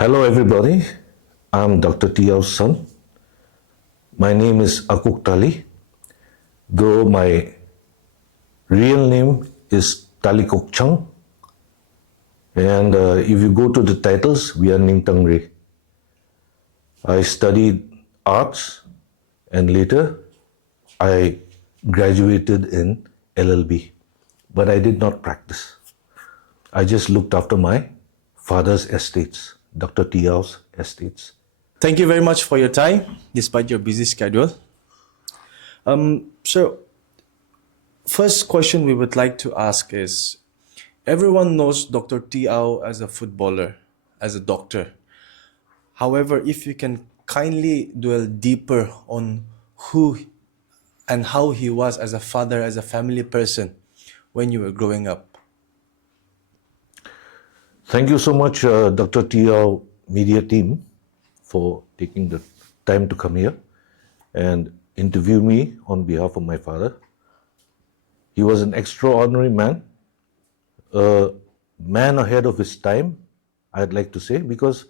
Hello, everybody. I'm Dr. Tiao's son. My name is Akok Tali, though my real name is Talikok Chang. And if you go to the titles, we are Ning Tangri. I studied arts and later I graduated in LLB, but I did not practice. I just looked after my father's estates, Dr. Tiao's estates. Thank you very much for your time, despite your busy schedule. So, first question we would like to ask is, everyone knows Dr. Tiao as a footballer, as a doctor. However, if you can kindly dwell deeper on who and how he was as a father, as a family person, when you were growing up. Thank you so much, Dr. Tiao media team, for taking the time to come here and interview me on behalf of my father. He was an extraordinary man, a man ahead of his time, I'd like to say, because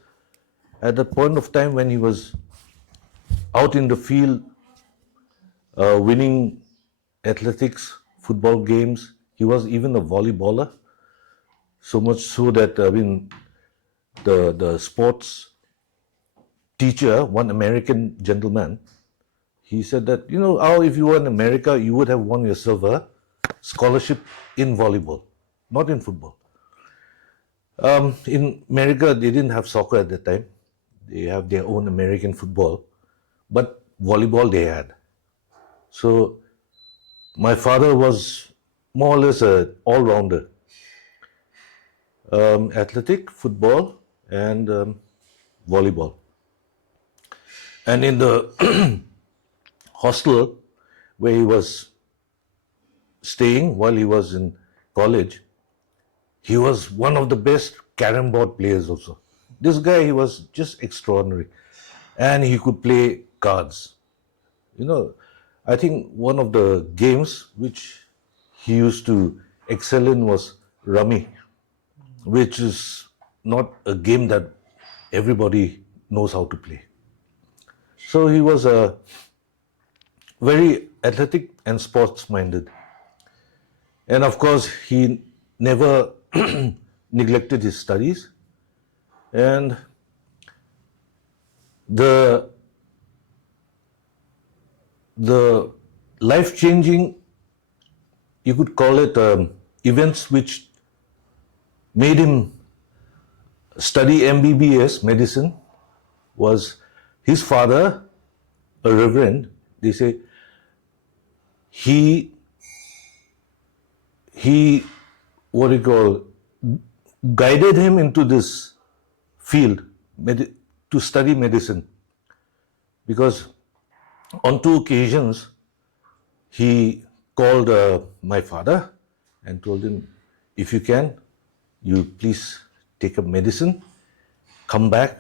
at the point of time when he was out in the field winning athletics, football games, he was even a volleyballer. So much so that the sports teacher, one American gentleman, he said that, if you were in America, you would have won yourself a scholarship in volleyball, not in football. In America, they didn't have soccer at that time. They have their own American football, but volleyball they had. So my father was more or less an all-rounder. Athletic, football, and volleyball. And in the hostel where he was staying while he was in college, he was one of the best carom board players also. This guy, he was just extraordinary. And he could play cards. I think one of the games which he used to excel in was rummy, which is not a game that everybody knows how to play. So he was a very athletic and sports-minded. And of course, he never neglected his studies. And the life-changing, you could call it, events which made him study MBBS, medicine, was his father, a reverend. They say he guided him into this field to study medicine, because on 2 occasions he called my father and told him, if you can, you please take up medicine, come back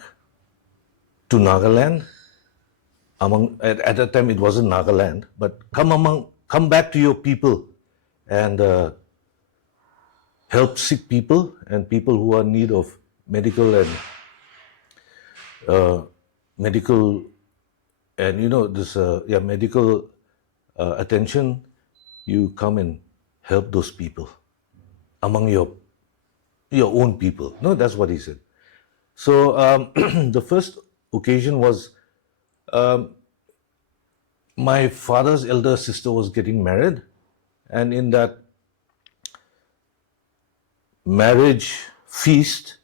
to Nagaland. At that time it wasn't Nagaland, but come back to your people and help sick people and people who are in need of medical and medical attention. You come and help those people among your own people. No, that's what he said. So the first occasion was my father's elder sister was getting married, and in that marriage feast,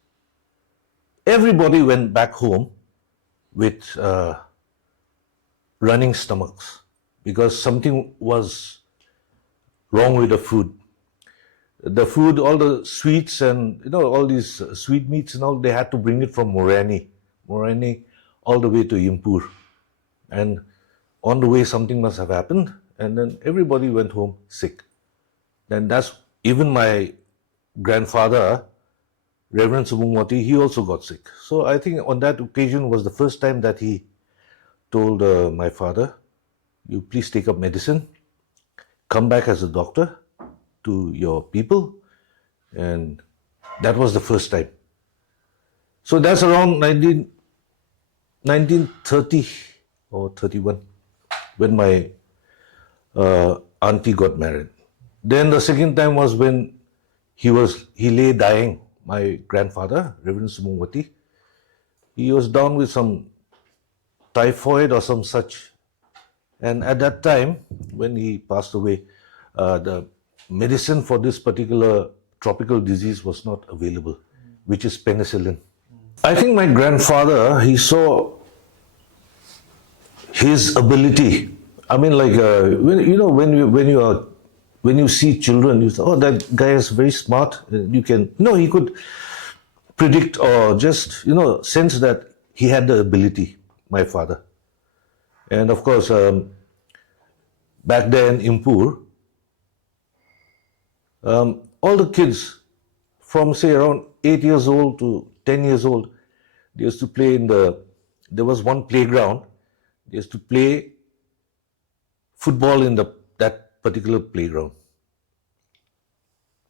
everybody went back home with running stomachs because something was wrong with the food. The food, all the sweets and all these sweet meats and all, they had to bring it from Morani, all the way to Impur. And on the way something must have happened, and then everybody went home sick. Then that's, even my grandfather, Reverend Subungwati, he also got sick. So I think on that occasion was the first time that he told my father, you please take up medicine, come back as a doctor to your people. And that was the first time. So that's around 1930 or 31 when my auntie got married. Then the second time was when he lay dying. My grandfather, Reverend Sumungwati, he was down with some typhoid or some such. And at that time, when he passed away, the medicine for this particular tropical disease was not available, which is penicillin. I think my grandfather, he saw his ability. I mean, like when you see children, you say, "Oh, that guy is very smart." You can he could predict or just sense that he had the ability. My father, and of course, back then in Impur, all the kids from say around 8 years old to 10 years old, they used to play in there was one playground. They used to play football in that particular playground.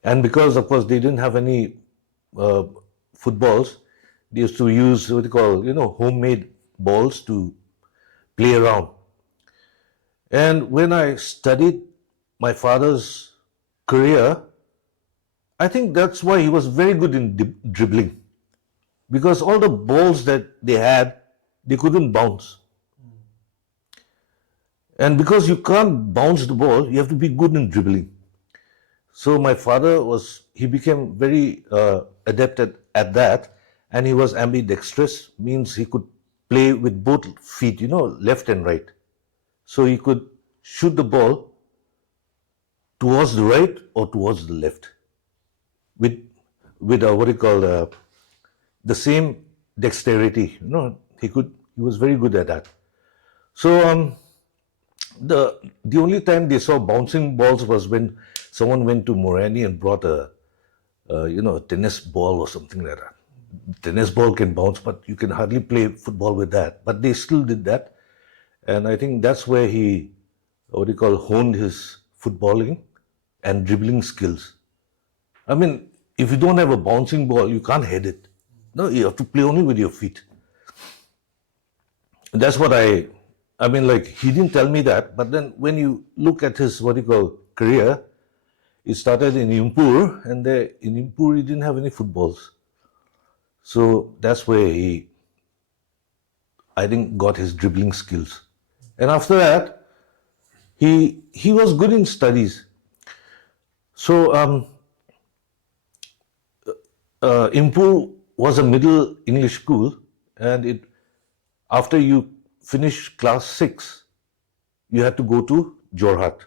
And because, of course, they didn't have any footballs, they used to use what they call, homemade balls to play around. And when I studied my father's career, I think that's why he was very good in dribbling. Because all the balls that they had, they couldn't bounce. And because you can't bounce the ball, you have to be good in dribbling. So my father he became very adept at that, and he was ambidextrous, means he could play with both feet, left and right. So he could shoot the ball towards the right or towards the left with what you call the same dexterity. He was very good at that. So the only time they saw bouncing balls was when someone went to Morani and brought a tennis ball or something like that. Tennis ball can bounce, but you can hardly play football with that. But they still did that, and I think that's where he honed his footballing and dribbling skills. I mean, if you don't have a bouncing ball, you can't head it. No, you have to play only with your feet. That's what I mean, like, he didn't tell me that, but then when you look at his career, it started in Impur, and there in Impur he didn't have any footballs. So that's where he, I think, got his dribbling skills. And after that, he was good in studies. So Impur was a middle English school, and after you finish class 6, you had to go to Jorhat.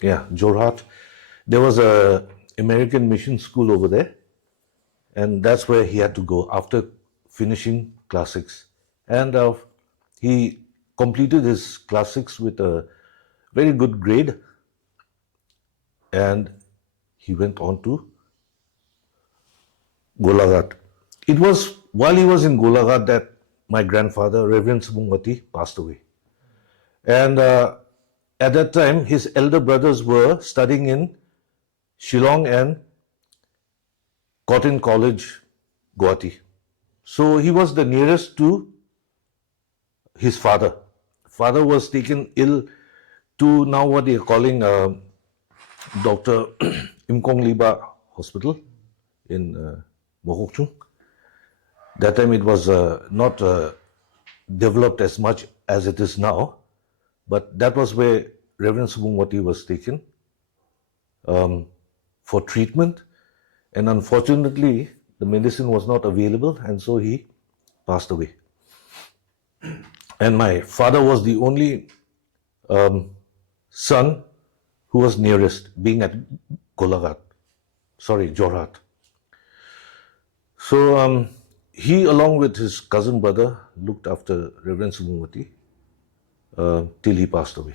Yeah, Jorhat. There was a American mission school over there, and that's where he had to go after finishing class 6. And he completed his class 6 with a very good grade, and he went on to Golaghat. It was while he was in Golaghat that my grandfather, Reverend Sumungwati, passed away. And at that time, his elder brothers were studying in Shillong and Cotton College, Guwahati. So he was the nearest to his father. Father was taken ill to now what they are calling Dr. Imkong Liba Hospital in Mohokchung. That time it was not developed as much as it is now, but that was where Reverend Subungwati was taken for treatment, and unfortunately the medicine was not available, and so he passed away. And my father was the only son who was nearest, being at Jorhat. So he, along with his cousin brother, looked after Reverend Subungwati till he passed away.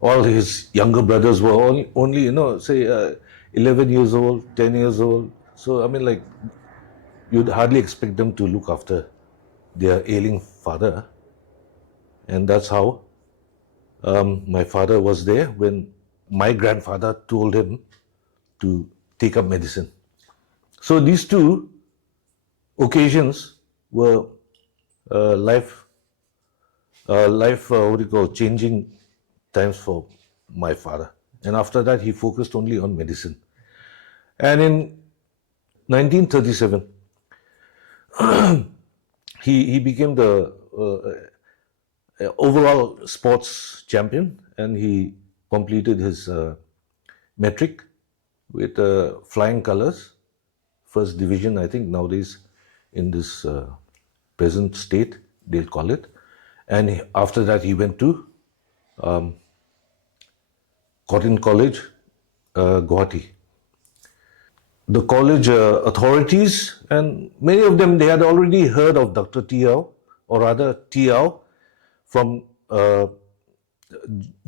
All his younger brothers were only say 11 years old, 10 years old. So, I mean, like, you'd hardly expect them to look after their ailing father. And that's how my father was there when my grandfather told him to take up medicine. So these two occasions were life, what do you call, changing times for my father. And after that, he focused only on medicine. And in 1937, he became the overall sports champion, and he completed his metric with flying colors, first division, I think nowadays in this present state they'll call it. And after that he went to Cotton College, Guwahati. The college authorities, and many of them, they had already heard of Dr. Tiao, or rather Tiao, from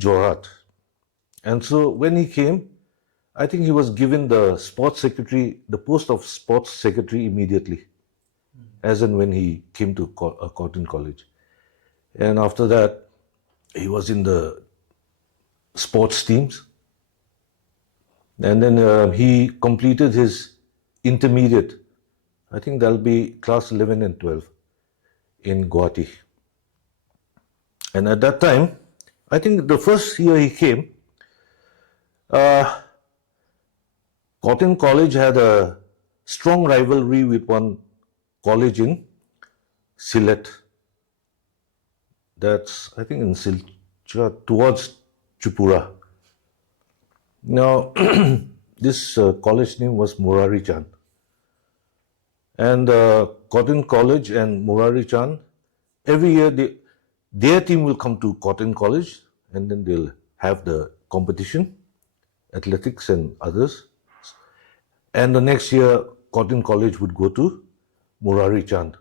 Jorhat. And so when he came, I think he was given the sports secretary, the post of sports secretary immediately, as and when he came to Cotton College. And after that, he was in the sports teams. And then he completed his intermediate. I think that'll be class 11 and 12 in Guwahati. And at that time, I think the first year he came, Cotton College had a strong rivalry with one college in Sylhet. That's, I think, in Silchar, towards Tripura. Now, this college name was Murari Chand. And Cotton College and Murari Chand, every year their team will come to Cotton College, and then they'll have the competition, athletics and others. And the next year, Cotton College would go to Murari Chand,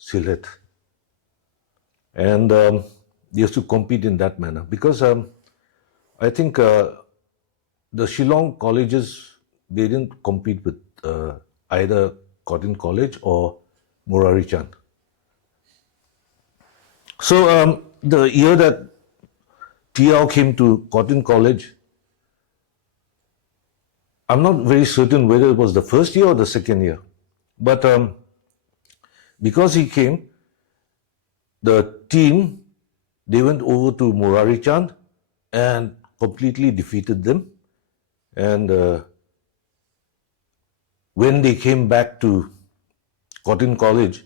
Sylhet. And they used to compete in that manner. Because I think the Shillong colleges, they didn't compete with either Cotton College or Murari Chand. So the year that Tiao came to Cotton College, I'm not very certain whether it was the first year or the second year. But because he came, the team, they went over to Murari Chand and completely defeated them. And when they came back to Cotton College,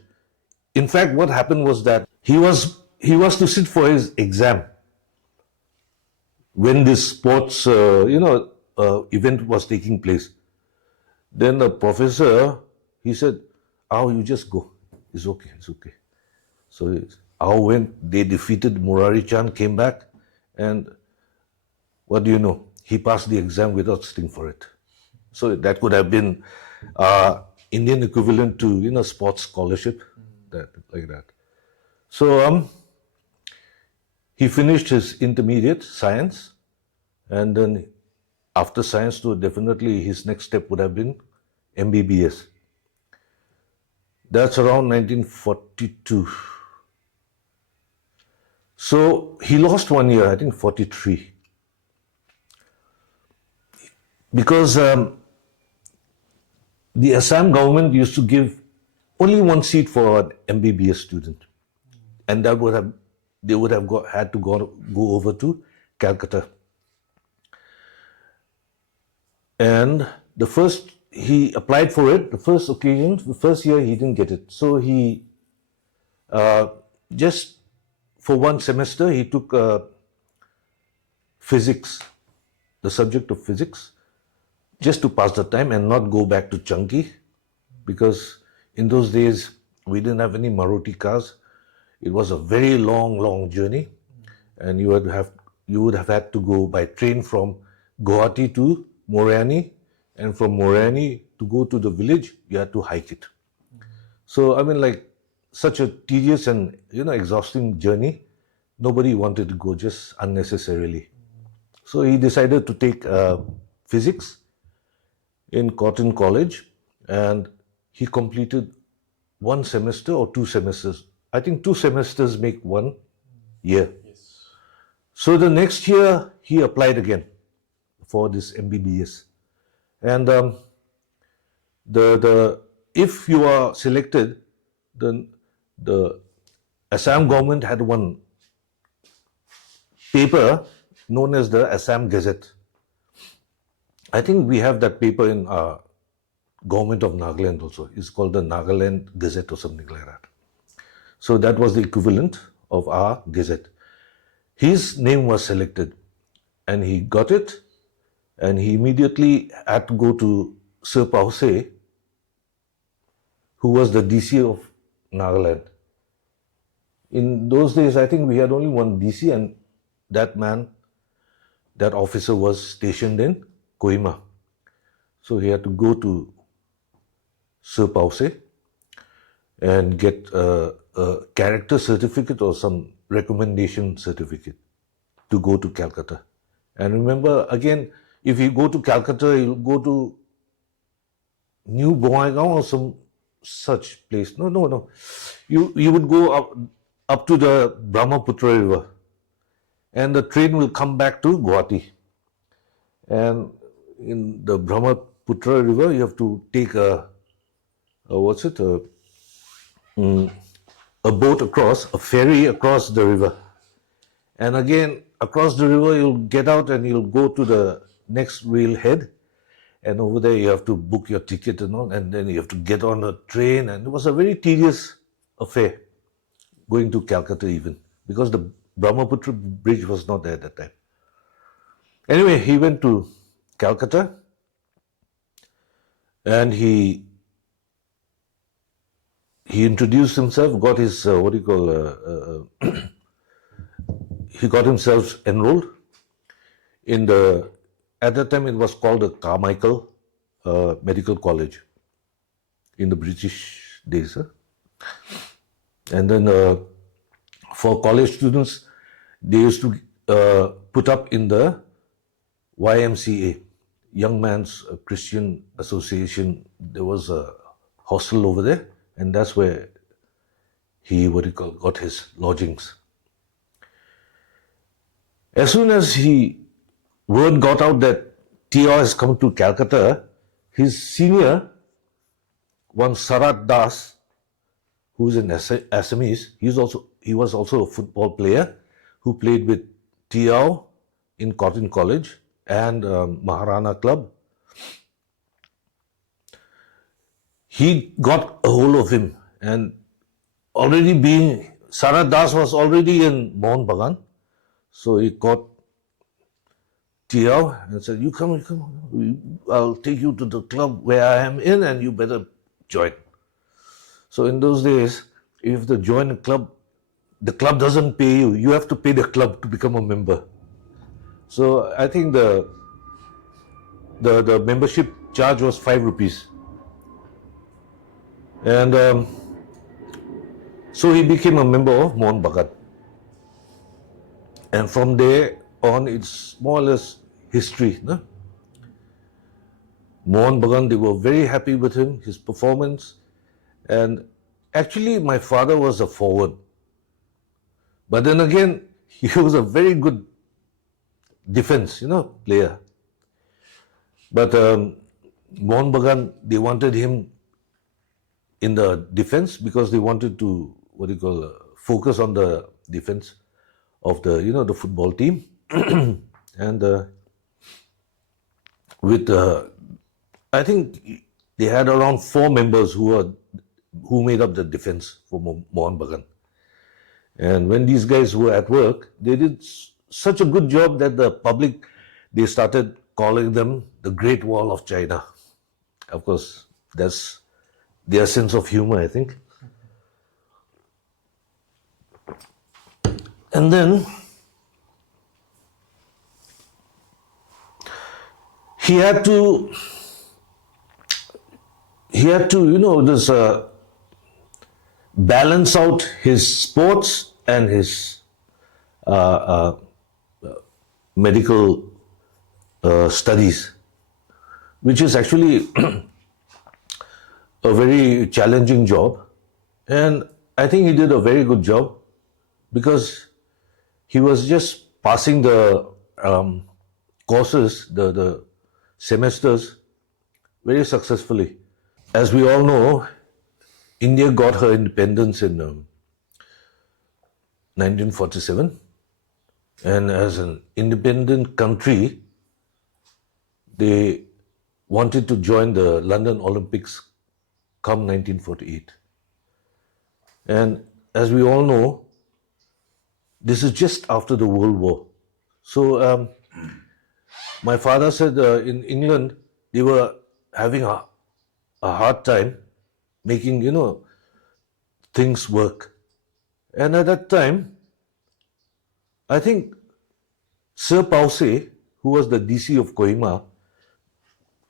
in fact, what happened was that he was to sit for his exam when this sports, event was taking place. Then the professor, he said, "Oh, you just go. It's okay, it's okay." So Ao went, they defeated Murari Chand, came back, and what do you know? He passed the exam without sitting for it. So that could have been Indian equivalent to, sports scholarship, like that. So he finished his intermediate science, and then after science, too, definitely his next step would have been MBBS. That's around 1942. So he lost 1 year, I think 43. Because the Assam government used to give only one seat for an MBBS student. And they would have had to go over to Calcutta. And he applied for it, the first year he didn't get it. So he, just for one semester, he took physics, the subject of physics, just to pass the time and not go back to Chanki, because in those days we didn't have any Maruti cars. It was a very long journey, and you would have had to go by train from Guwahati to Morani, and from Morani to go to the village, you had to hike it. So, I mean, like, such a tedious and, exhausting journey, nobody wanted to go, just unnecessarily. So he decided to take physics in Cotton College, and he completed one semester or 2 semesters. I think 2 semesters make 1 year. Yes. So the next year, he applied again for this MBBS. And the if you are selected, then the Assam government had one paper known as the Assam Gazette. I think we have that paper in government of Nagaland also. It's called the Nagaland Gazette or something like that. So that was the equivalent of our Gazette. His name was selected and he got it, and he immediately had to go to Sir Pause, who was the DC of Nagaland. In those days, I think we had only one DC, and that man, that officer was stationed in Kohima. So he had to go to Sir Pause and get a character certificate or some recommendation certificate to go to Calcutta. And remember, again, if you go to Calcutta, you'll go to New Bongaigaon or some such place. No. You would go up to the Brahmaputra River, and the train will come back to Guwahati. And in the Brahmaputra River, you have to take a boat across, a ferry across the river. And again, across the river, you'll get out and you'll go to the next railhead. And over there, you have to book your ticket and all. And then you have to get on a train. And it was a very tedious affair going to Calcutta even, because the Brahmaputra bridge was not there at that time. Anyway, he went to Calcutta and he introduced himself, got his, he got himself enrolled in the, at that time it was called the Carmichael Medical College in the British days. And then for college students, they used to put up in the YMCA, Young Man's Christian Association. There was a hostel over there, and that's where he got his lodgings. As soon as word got out that T.R. has come to Calcutta, his senior, one Sarat Das, who's an Assamese, he was also a football player who played with T.R. in Cotton College and Maharana Club. He got a hold of him, and Sarat Das was already in Mohun Bagan, so he caught T.R. and said, you come, I'll take you to the club where I am in and you better join. So in those days, if you have to join a club, the club doesn't pay you. You have to pay the club to become a member. So I think the membership charge was 5 rupees. And so he became a member of Mohun Bagan. And from there on, it's more or less history. No? Mohun Bagan, they were very happy with him, his performance. And actually, my father was a forward. But then again, he was a very good defense, player. But Mohun Bagan, they wanted him in the defense because they wanted to, focus on the defense of the, the football team. And I think they had around 4 members who made up the defense for Mohun Bagan. And when these guys were at work, they did such a good job that the public, they started calling them the Great Wall of China. Of course, that's their sense of humor, I think. And then he had to balance out his sports and his medical studies, which is actually a very challenging job. And I think he did a very good job because he was just passing the courses, the semesters very successfully. as we all know, India got her independence in 1947, and as an independent country, they wanted to join the London Olympics come 1948. And as we all know, this is just after the World War. So my father said in England, they were having a hard time making, things work. And at that time, I think Sir Pausay, who was the DC of Kohima,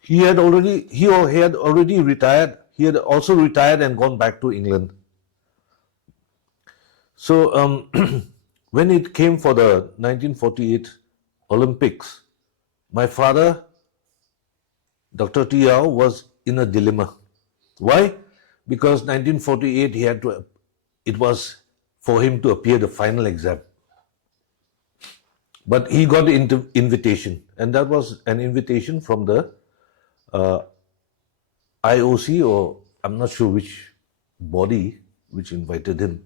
he had already retired. He had also retired and gone back to England. So when it came for the 1948 Olympics, my father, Dr. T. Yao, was in a dilemma. Why? Because 1948 it was for him to appear the final exam. But he got the invitation, and that was an invitation from the IOC, or I'm not sure which body, which invited him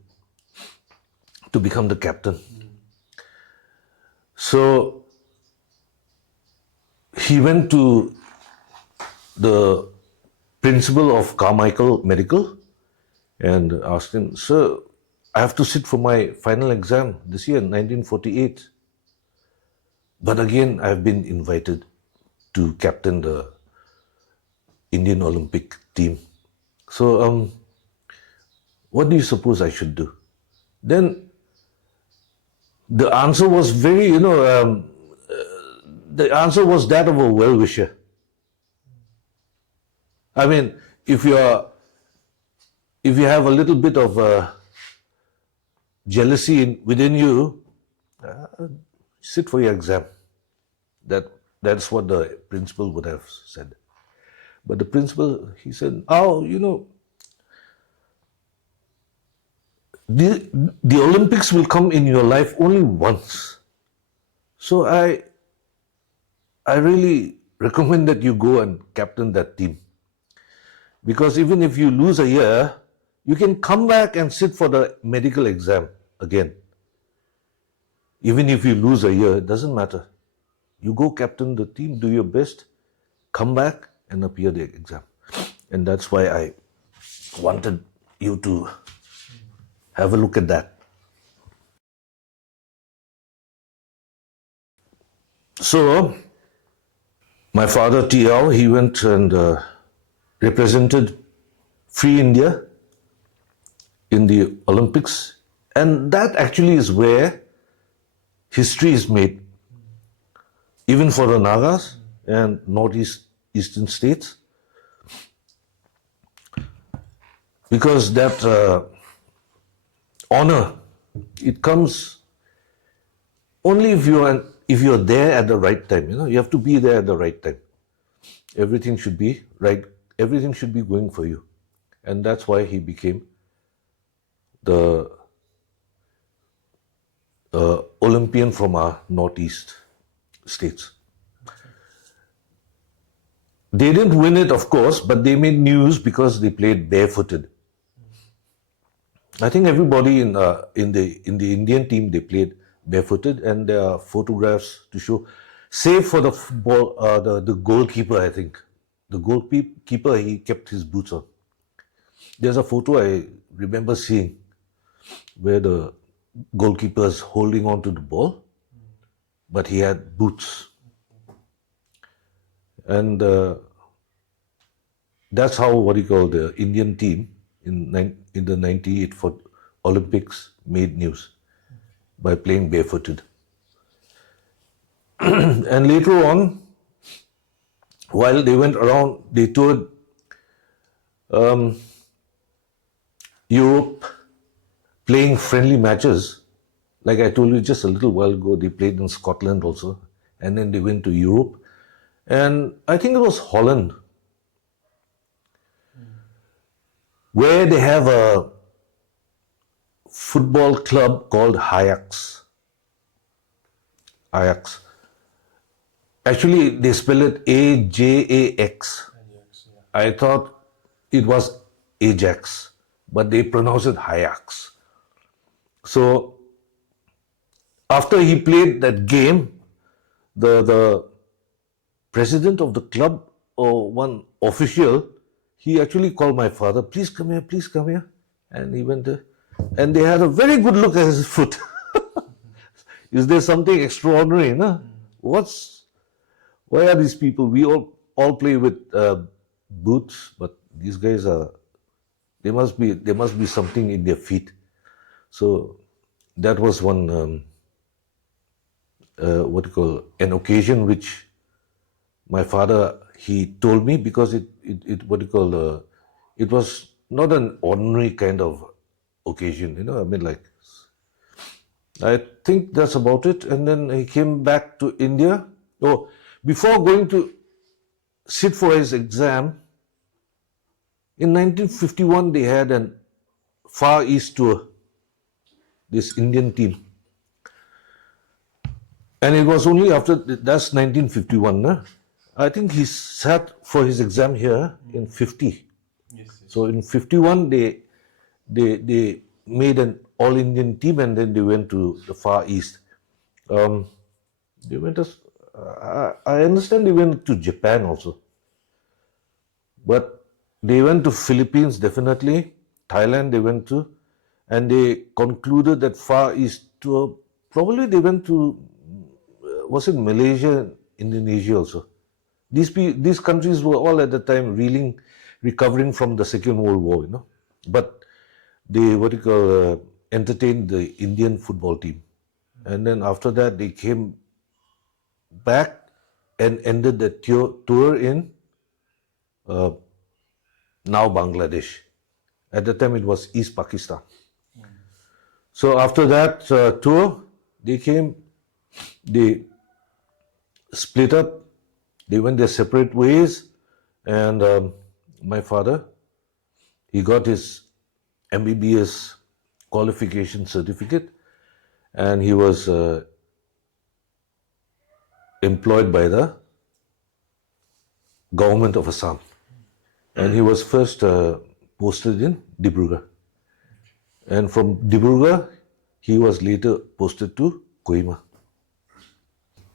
to become the captain. So he went to the principal of Carmichael Medical and asked him, "Sir, I have to sit for my final exam this year, 1948. But again, I've been invited to captain the Indian Olympic team. So, what do you suppose I should do?" Then the answer was the answer was that of a well-wisher. I mean, if you have a little bit of jealousy within you, sit for your exam. That's what the principal would have said. But the principal, he said, "Oh, the Olympics will come in your life only once. So I really recommend that you go and captain that team. Because even if you lose a year, you can come back and sit for the medical exam again. Even if you lose a year, it doesn't matter. You go captain the team, do your best, come back and appear the exam." And that's why I wanted you to have a look at that. So, my father T.L., he went and represented Free India in the Olympics. And that actually is where history is made, even for the Nagas and Eastern states. Because that honor, it comes only if you're there at the right time. You have to be there at the right time. Everything should be right. Everything should be going for you, and that's why he became the Olympian from our Northeast states. They didn't win it, of course, but they made news because they played barefooted. I think everybody in the Indian team, they played barefooted, and there are photographs to show. Save for the football, the goalkeeper, I think. The goalkeeper, he kept his boots on. There's a photo I remember seeing where the goalkeeper is holding on to the ball, but he had boots. And that's how the Indian team in the 98 for Olympics made news, by playing barefooted. And later on, while they went around, they toured Europe, playing friendly matches. Like I told you just a little while ago, they played in Scotland also, and then they went to Europe. And I think it was Holland, where they have a football club called Ajax. Ajax. Actually, they spell it Ajax. I thought it was Ajax, but they pronounce it Ajax. So after he played that game, the president of the club or one official, he actually called my father, please come here. And he went there. And they had a very good look at his foot. Is there something extraordinary? No? Why are these people? We all play with boots, but these guys are, there must be something in their feet. So that was one, an occasion which my father, he told me, because it was not an ordinary kind of occasion, I think that's about it. And then he came back to India. Oh, before going to sit for his exam, in 1951 they had an Far East tour, this Indian team. And it was only after, that's 1951, no? I think he sat for his exam here in 50. Yes. So in 51, they made an all-Indian team, and then they went to the Far East. They went I understand they went to Japan also. But they went to Philippines, definitely. Thailand they went to. And they concluded that Far East tour. Probably they went to, was it Malaysia and Indonesia also? These countries were all at the time recovering from the Second World War, But they, entertained the Indian football team. And then after that, they came back and ended the tour in now Bangladesh. At the time, it was East Pakistan. So after that tour, they split up. They went their separate ways, and my father, he got his MBBS qualification certificate, and he was employed by the government of Assam. And he was first posted in Dibrugarh. And from Dibrugarh, he was later posted to Kohima.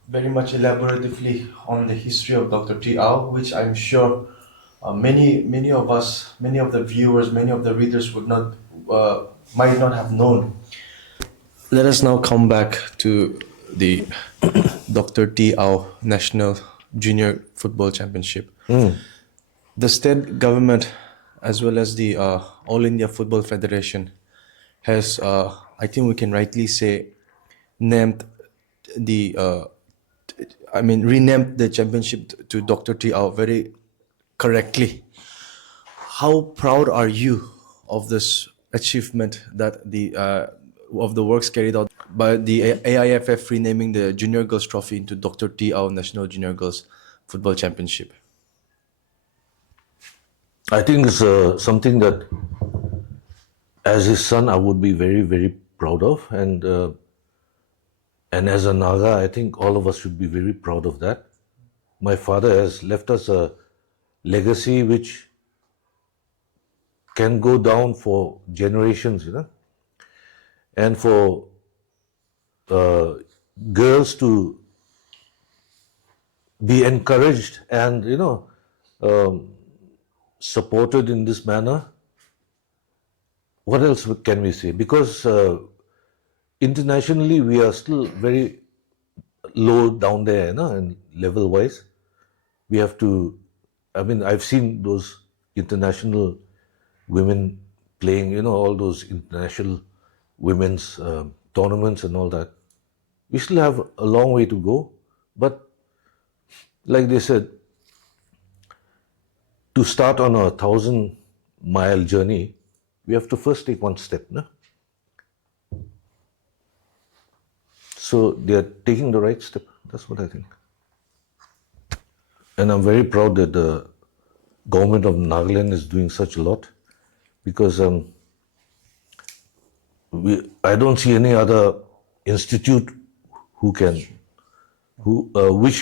Very much elaboratively on the history of Dr. T. Au, which I'm sure many of us, many of the viewers, many of the readers might not have known. Let us now come back to the Dr. T. Au National Junior Football Championship. The state government, as well as the All India Football Federation, has, I think we can rightly say, renamed the championship to Dr. T. Au very correctly. How proud are you of this achievement, that of the works carried out by the AIFF renaming the Junior Girls Trophy into Dr. T. Au National Junior Girls Football Championship? I think it's something that, as his son, I would be very, very proud of. And as a Naga, I think all of us should be very proud of that. My father has left us a legacy which can go down for generations, and for girls to be encouraged and, supported in this manner. What else can we say? Because internationally, we are still very low down there, and level-wise. We have to, I've seen those international women playing, all those international women's tournaments and all that. We still have a long way to go, but like they said, to start on a 1,000-mile journey, we have to first take one step, no? So they are taking the right step. That's what I think. And I'm very proud that the government of Nagaland is doing such a lot, because I don't see any other institute which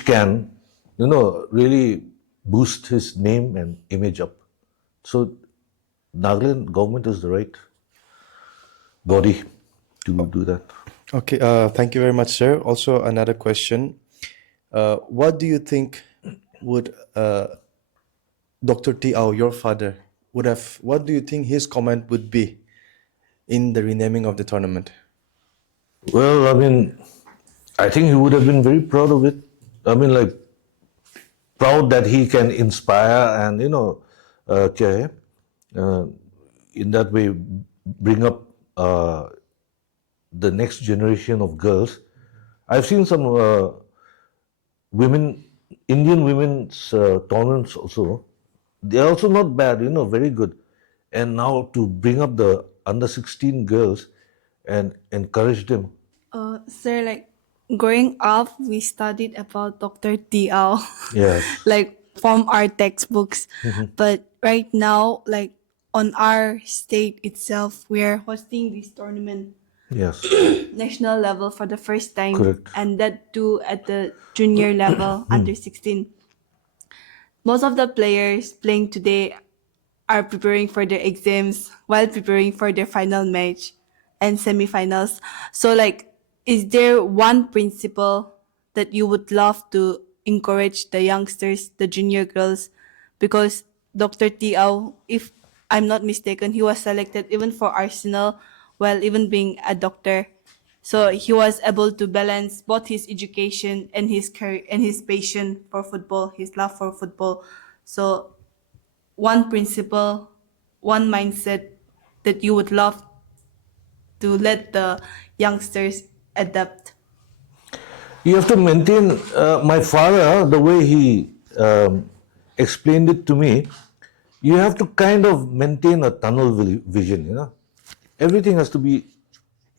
can, really boost his name and image up. So Nagaland government is the right body to do that. Okay, thank you very much, sir. Also, another question. What do you think would Dr. Tiao, your father, would have, what do you think his comment would be in the renaming of the tournament? Well, I mean, I think he would have been very proud of it. I mean, like, proud that he can inspire and, okay, uh, in that way, bring up the next generation of girls. I've seen some women, Indian women's tournaments also. They're also not bad, very good. And now to bring up the under 16 girls and encourage them. Sir, like growing up, we studied about Dr. Tiao, Yes, like from our textbooks. But right now, like on our state itself, we're hosting this tournament yes, national level for the first time, correct. and that too at the junior level, under 16. Most of the players playing today are preparing for their exams while preparing for their final match and semifinals. So like, is there one principle that you would love to encourage the youngsters, the junior girls? Because Dr. Tiao, if I'm not mistaken, he was selected even for Arsenal while even being a doctor. So he was able to balance both his education and his career and his passion for football, his love for football. So one principle, one mindset that you would love to let the youngsters adapt? You have to maintain, my father, the way he explained it to me, you have to kind of maintain a tunnel vision. Everything has to be,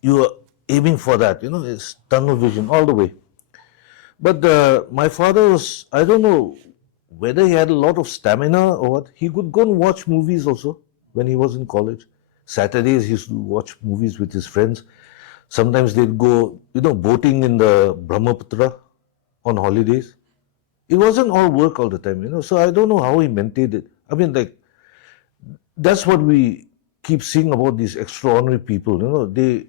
you are aiming for that, it's tunnel vision all the way. But my father was, I don't know whether he had a lot of stamina or what, he could go and watch movies also when he was in college. Saturdays he used to watch movies with his friends. Sometimes they'd go, boating in the Brahmaputra on holidays. It wasn't all work all the time. So I don't know how he maintained it. I mean, like, that's what we keep seeing about these extraordinary people. They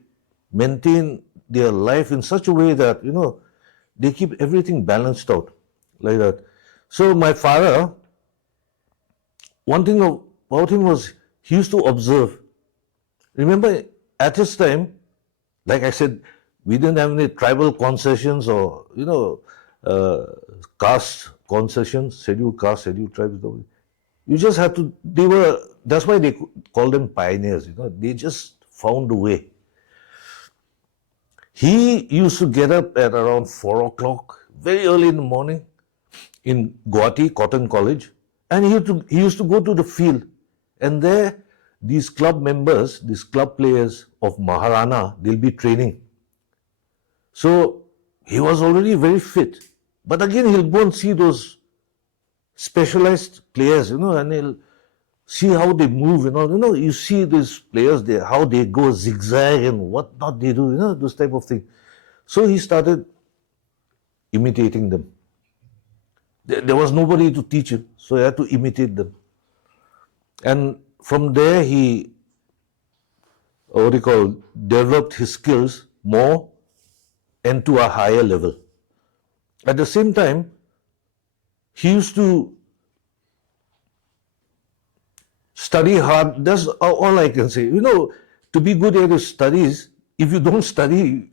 maintain their life in such a way that, they keep everything balanced out like that. So my father, one thing about him was he used to observe. Remember, at his time, like I said, we didn't have any tribal concessions or, caste concessions, scheduled caste, scheduled tribes. You just had to, that's why they call them pioneers, they just found a way. He used to get up at around 4 o'clock, very early in the morning, in Guwahati, Cotton College, and he used to go to the field. And there, these club members, these club players of Maharana, they'll be training. So he was already very fit. But again, he'll go and see those specialized players, and he'll see how they move and all. You see these players there, how they go zigzag and what not they do, those type of thing. So he started imitating them. There was nobody to teach him, so he had to imitate them. And from there, he, developed his skills more and to a higher level. At the same time, he used to study hard. That's all I can say. To be good at his studies, if you don't study,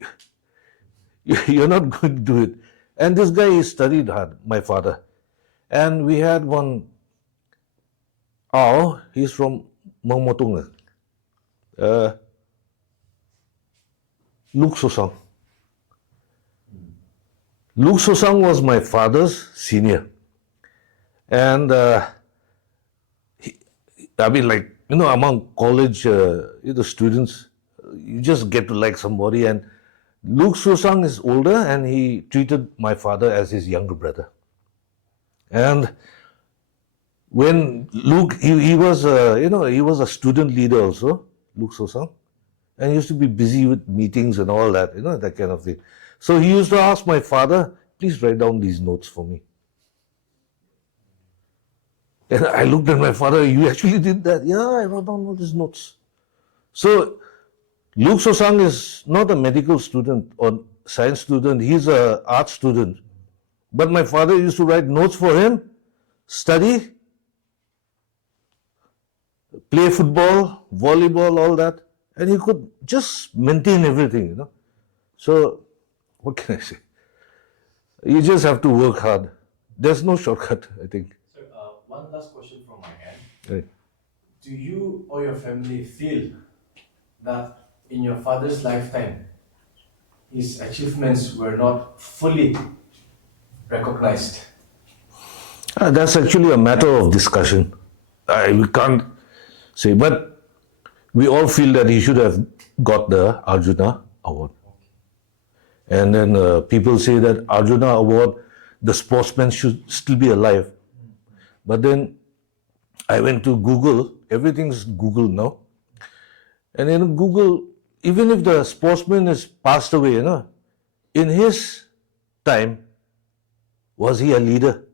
you're not going to do it. And this guy, he studied hard, my father. And we had one, he's from Mamotunga, Luke Sosang. Luke Sosang was my father's senior. And among college students, you just get to like somebody. And Luke Sosang is older, and he treated my father as his younger brother. And when Luke, he was, he was a student leader also, Luke Sosang, and he used to be busy with meetings and all that, that kind of thing. So he used to ask my father, please write down these notes for me. And I looked at my father, you actually did that? Yeah, I wrote down all these notes. So Luke Sosang is not a medical student or science student, he's an art student. But my father used to write notes for him, study, play football, volleyball, all that. And he could just maintain everything, you know. So, what can I say? You just have to work hard. There's no shortcut, I think. Sir, one last question from my end. Right. Do you or your family feel that in your father's lifetime, his achievements were not fully recognized? That's actually a matter of discussion. We can't say, but we all feel that he should have got the Arjuna Award. And then people say that Arjuna Award, the sportsman should still be alive. But then I went to Google, everything's Google now. And in Google, even if the sportsman is passed away, you know, in his time, was he a leader?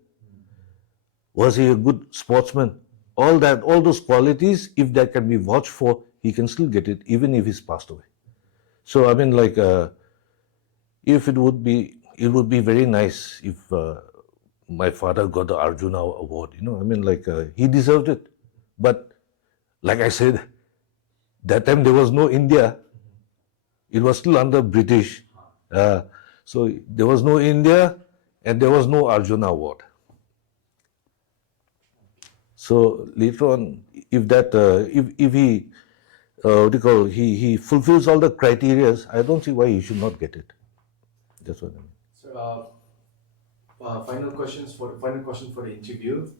Was he a good sportsman? All that, all those qualities, if that can be vouched for, he can still get it, even if he's passed away. So I mean, like, if it would be very nice if my father got the Arjuna Award. You know, I mean, like, he deserved it. But like I said, that time there was no India. It was still under British. So there was no India and there was no Arjuna Award. So later on, if that, if he, what do you call, he fulfills all the criteria, I don't see why he should not get it. That's what I mean. So, final question for the interview.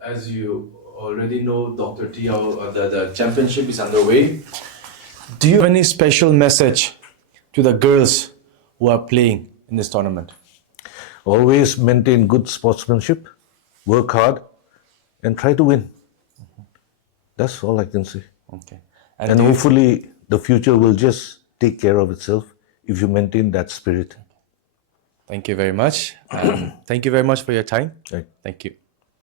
As you already know, Dr. Tiao, the championship is underway. Do you have any special message to the girls who are playing in this tournament? Always maintain good sportsmanship, work hard, and try to win. That's all I can say. Okay. And hopefully the future will just take care of itself if you maintain that spirit. Thank you very much. Thank you very much for your time. Right. Thank you.